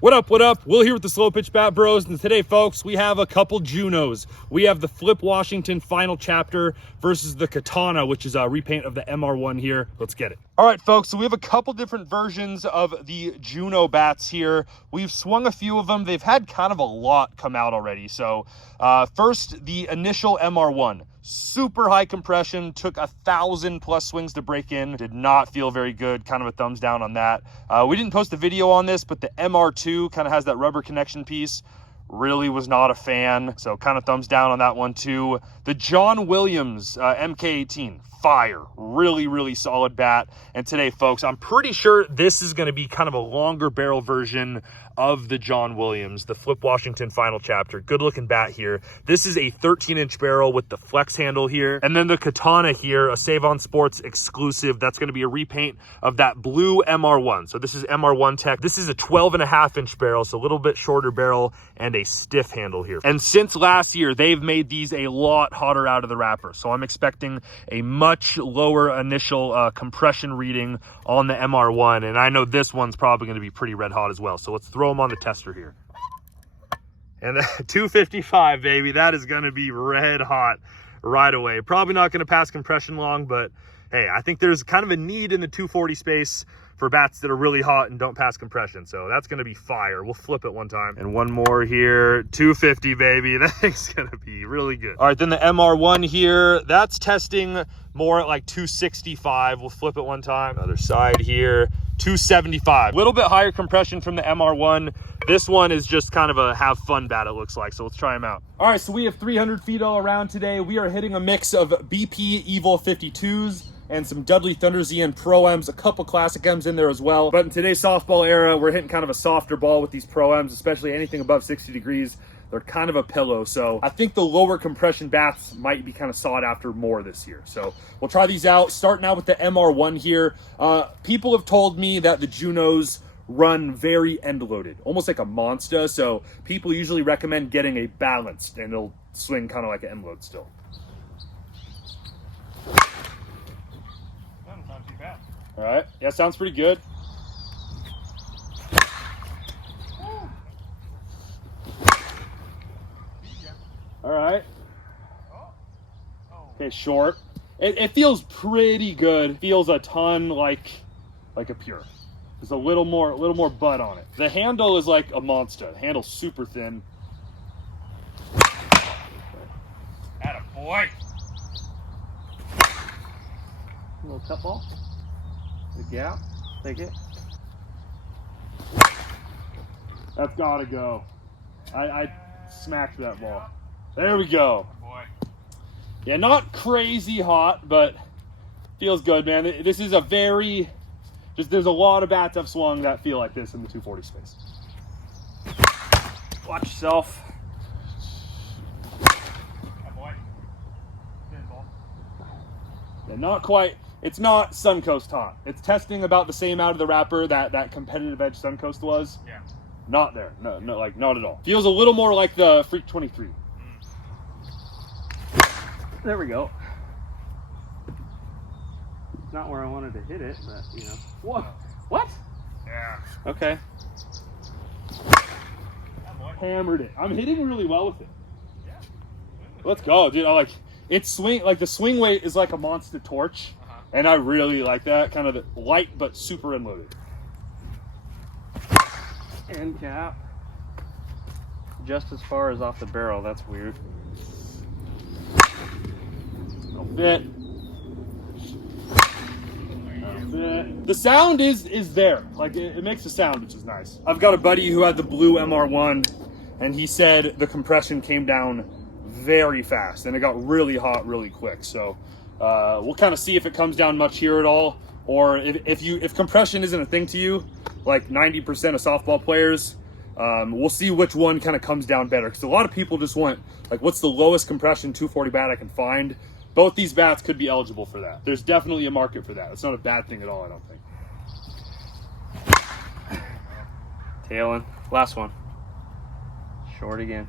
What up, what up? Will here with the Slowpitch Bat Bros, and today, folks, we have a couple JUNOs. We have the Flip Washington final chapter versus the Katana, which is a repaint of the MR-1 here. Let's get it. All right, folks, so we have a couple different versions of the JUNO bats here. We've swung a few of them. They've had kind of a lot come out already. So first, the initial MR-1. Super high compression, took 1,000+ swings to break in. Did not feel very good, kind of a thumbs down on that. We didn't post a video on this, but the MR-2 kind of has that rubber connection piece. Really was not a fan, so kind of thumbs down on that one too. The John Williams MK18, fire. Really solid bat. And today, folks, I'm pretty sure this is going to be kind of a longer barrel version of the John Williams, the Flip Washington final chapter. Good looking bat here. This is a 13-inch barrel with the flex handle here. And then the Katana here, a Save On Sports exclusive. That's going to be a repaint of that blue MR-1. So this is MR-1 tech. This is a 12.5-inch barrel, so a little bit shorter barrel and a stiff handle here. And since last year, they've made these a lot hotter out of the wrapper. So I'm expecting a much lower initial compression reading on the MR-1. And I know this one's probably going to be pretty red hot as well. So let's throw them on the tester here. And 255, baby. That is going to be red hot right away. Probably not going to pass compression long, but hey, I think there's kind of a need in the 240 space for bats that are really hot and don't pass compression. So that's going to be fire. We'll flip it one time. And one more here, 250, baby. That thing's going to be really good. All right, then the MR-1 here, that's testing more at like 265. We'll flip it one time. Other side here, 275. A little bit higher compression from the MR-1. This one is just kind of a have fun bat, it looks like. So let's try them out. All right, so we have 300 feet all around today. We are hitting a mix of BP Evil 52s and some Dudley Thunder ZN Pro M's, a couple Classic M's in there as well. But in today's softball era, we're hitting kind of a softer ball with these Pro M's, especially anything above 60 degrees. They're kind of a pillow. So I think the lower compression bats might be kind of sought after more this year. So we'll try these out, starting out with the MR-1 here. People have told me that the JUNOs run very end loaded, almost like a monster. So people usually recommend getting a balanced, and it'll swing kind of like an end load still. All right, yeah, sounds pretty good. All right. Okay, short. It feels pretty good. Feels a ton like a pure. There's a little more butt on it. The handle is like a monster. The handle's super thin. Atta boy. A little cut ball. Good gap. Take it. That's gotta go. I smacked that ball. There we go. Yeah, not crazy hot, but feels good, man. This is a very, there's a lot of bats I've swung that feel like this in the 240 space. Watch yourself. Yeah, not quite. It's not Suncoast hot. It's testing about the same out of the wrapper that competitive edge Suncoast was. Yeah. Not there. No, like not at all. Feels a little more like the Freak 23. There we go. Not where I wanted to hit it, but you know. Whoa. What? Yeah. Okay. Hammered it. I'm hitting really well with it. Yeah. Let's go, dude. It's swing, like the swing weight is like a monster torch. And I really like that, kind of the light but super unloaded. End cap. Just as far as off the barrel, that's weird. Don't fit. Don't fit. The sound is there. Like it makes a sound, which is nice. I've got a buddy who had the blue MR-1, and he said the compression came down very fast and it got really hot really quick. So we'll kind of see if it comes down much here at all, or if compression isn't a thing to you, like 90% of softball players, we'll see which one kind of comes down better. Because a lot of people just want, like, what's the lowest compression 240 bat I can find? Both these bats could be eligible for that. There's definitely a market for that. It's not a bad thing at all, I don't think. Tailing. Last one. Short again.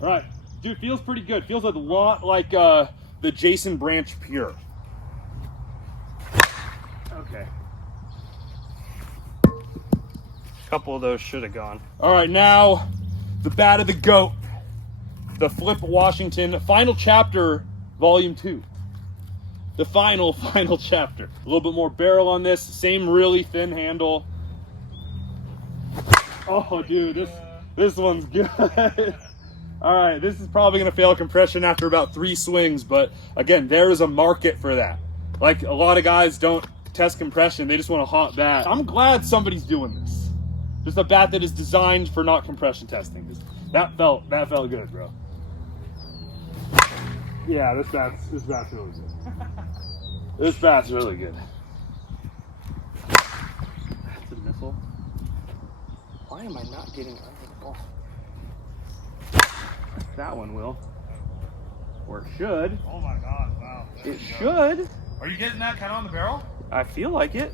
All right, dude, feels pretty good. Feels a lot like the Jason Branch Pure. Okay. A couple of those should have gone. All right, now the bat of the GOAT, the Flip Washington final chapter, volume 2. The final chapter. A little bit more barrel on this, same really thin handle. Oh, dude, this one's good. All right, this is probably gonna fail compression after about 3 swings, but again, there is a market for that. Like, a lot of guys don't test compression, they just want a hot bat. I'm glad somebody's doing this. Just a bat that is designed for not compression testing. That felt good, bro. Yeah, this bat's really good. This bat's really good. That's a missile. Why am I not getting under the ball? That one will. Or it should. Oh my god, wow. It should. Are you getting that kind of on the barrel? I feel like it.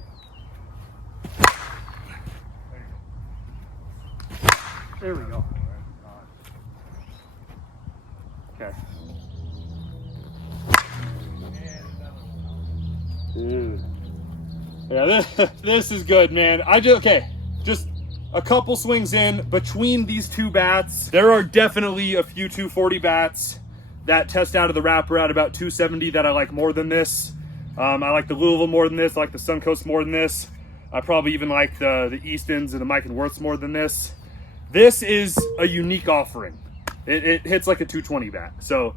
There we go. Okay. Dude. Yeah, this is good, man. Just a couple swings in between these two bats. There are definitely a few 240 bats that test out of the wrapper at about 270 that I like more than this. I like the Louisville more than this. I like the Suncoast more than this. I probably even like the Eastons and the Mike and Worths more than this. This is a unique offering. It hits like a 220 bat. So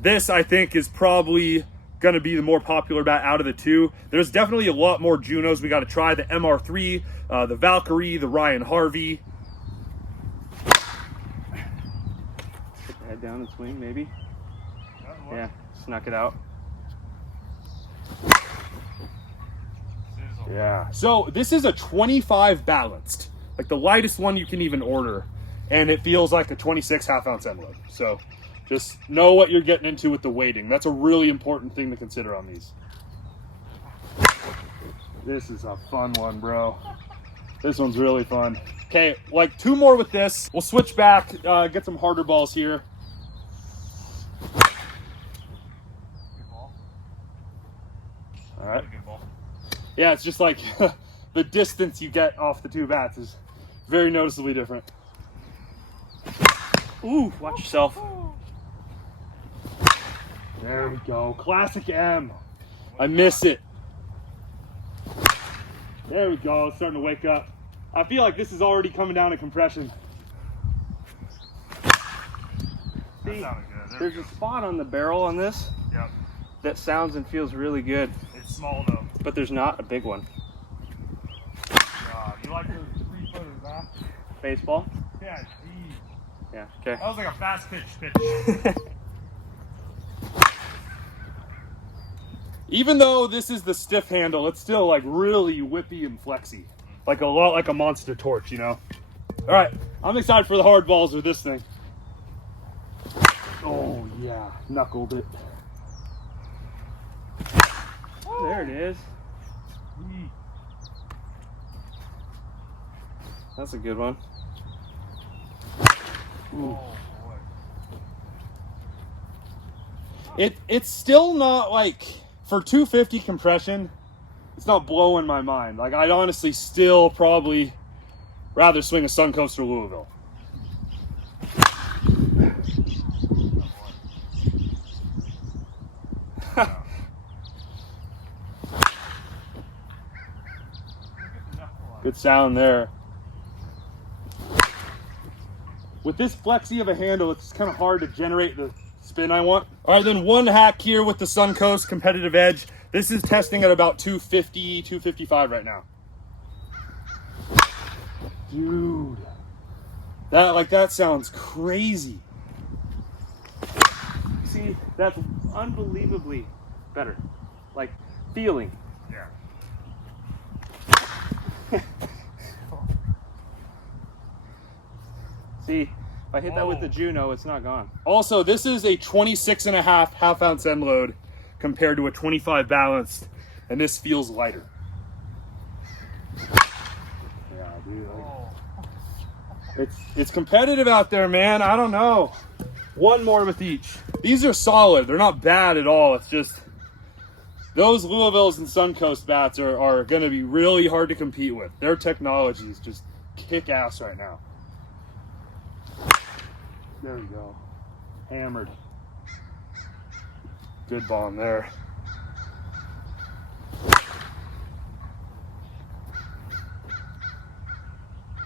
this, I think, is probably going to be the more popular bat out of the two. There's definitely a lot more Junos we got to try. The MR-3, the Valkyrie, the Ryan Harvey. Put the head down and swing, maybe. Yeah, snuck it out. Yeah. So this is a 25 balanced, like the lightest one you can even order, and it feels like a 26 half-ounce end load. So just know what you're getting into with the weighting. That's a really important thing to consider on these. This is a fun one, bro. This one's really fun. Okay, like 2 more with this. We'll switch back, get some harder balls here. All right. Yeah, it's just like the distance you get off the two bats is very noticeably different. Ooh, watch yourself. There we go. Classic M. I miss it. There we go. It's starting to wake up. I feel like this is already coming down to compression. See, there's a spot on the barrel on this that sounds and feels really good. It's small though. But there's not a big one. You like those 3-footers, huh? Baseball? Yeah, geez. Yeah, okay. That was like a fast pitch. Even though this is the stiff handle, it's still like really whippy and flexy. Like a lot like a monster torch, you know? All right, I'm excited for the hard balls with this thing. Oh yeah, knuckled it. There it is. That's a good one. Ooh. It's still not like, for 250 compression, it's not blowing my mind. Like, I'd honestly still probably rather swing a Suncoast or Louisville. Good sound there. With this flexy of a handle, it's kind of hard to generate the spin I want. All right, then one hack here with the Suncoast Competitive Edge. This is testing at about 250, 255 right now. Dude, that sounds crazy. See, that's unbelievably better. Like, feeling. Yeah. See, if I hit that with the Juno, it's not gone. Also, this is a 26.5 half-ounce end load compared to a 25 balanced, and this feels lighter. Yeah, dude. It's competitive out there, man. I don't know. One more with each. These are solid. They're not bad at all. It's just those Louisvilles and Suncoast bats are going to be really hard to compete with. Their technology is just kick ass right now. There we go. Hammered. Good bomb there.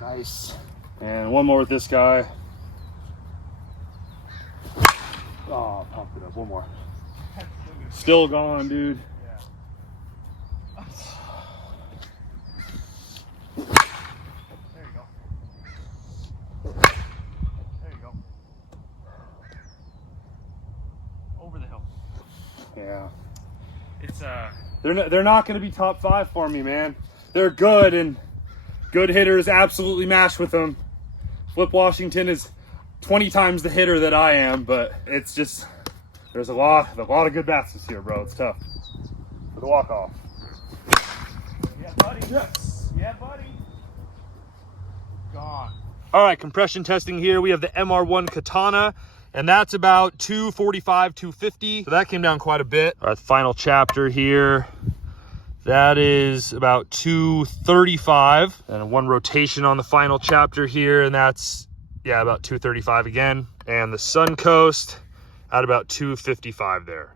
Nice. And one more with this guy. Oh, pumped it up. One more. Still gone, dude. Yeah. There you go. There you go. Over the hill. Yeah. It's They're not going to be top 5 for me, man. They're good, and good hitters absolutely mash with them. Flip Washington is 20 times the hitter that I am, but it's just, there's a lot of good bats this year, bro. It's tough. For the walk-off. yeah, buddy. Yes. Yeah, buddy. Gone. All right, compression testing here. We have the MR-1 Katana, and that's about 245, 250. So that came down quite a bit. All right, final chapter here. That is about 235. And one rotation on the final chapter here, and that's, yeah, about 235 again. And the Suncoast at about 255 there.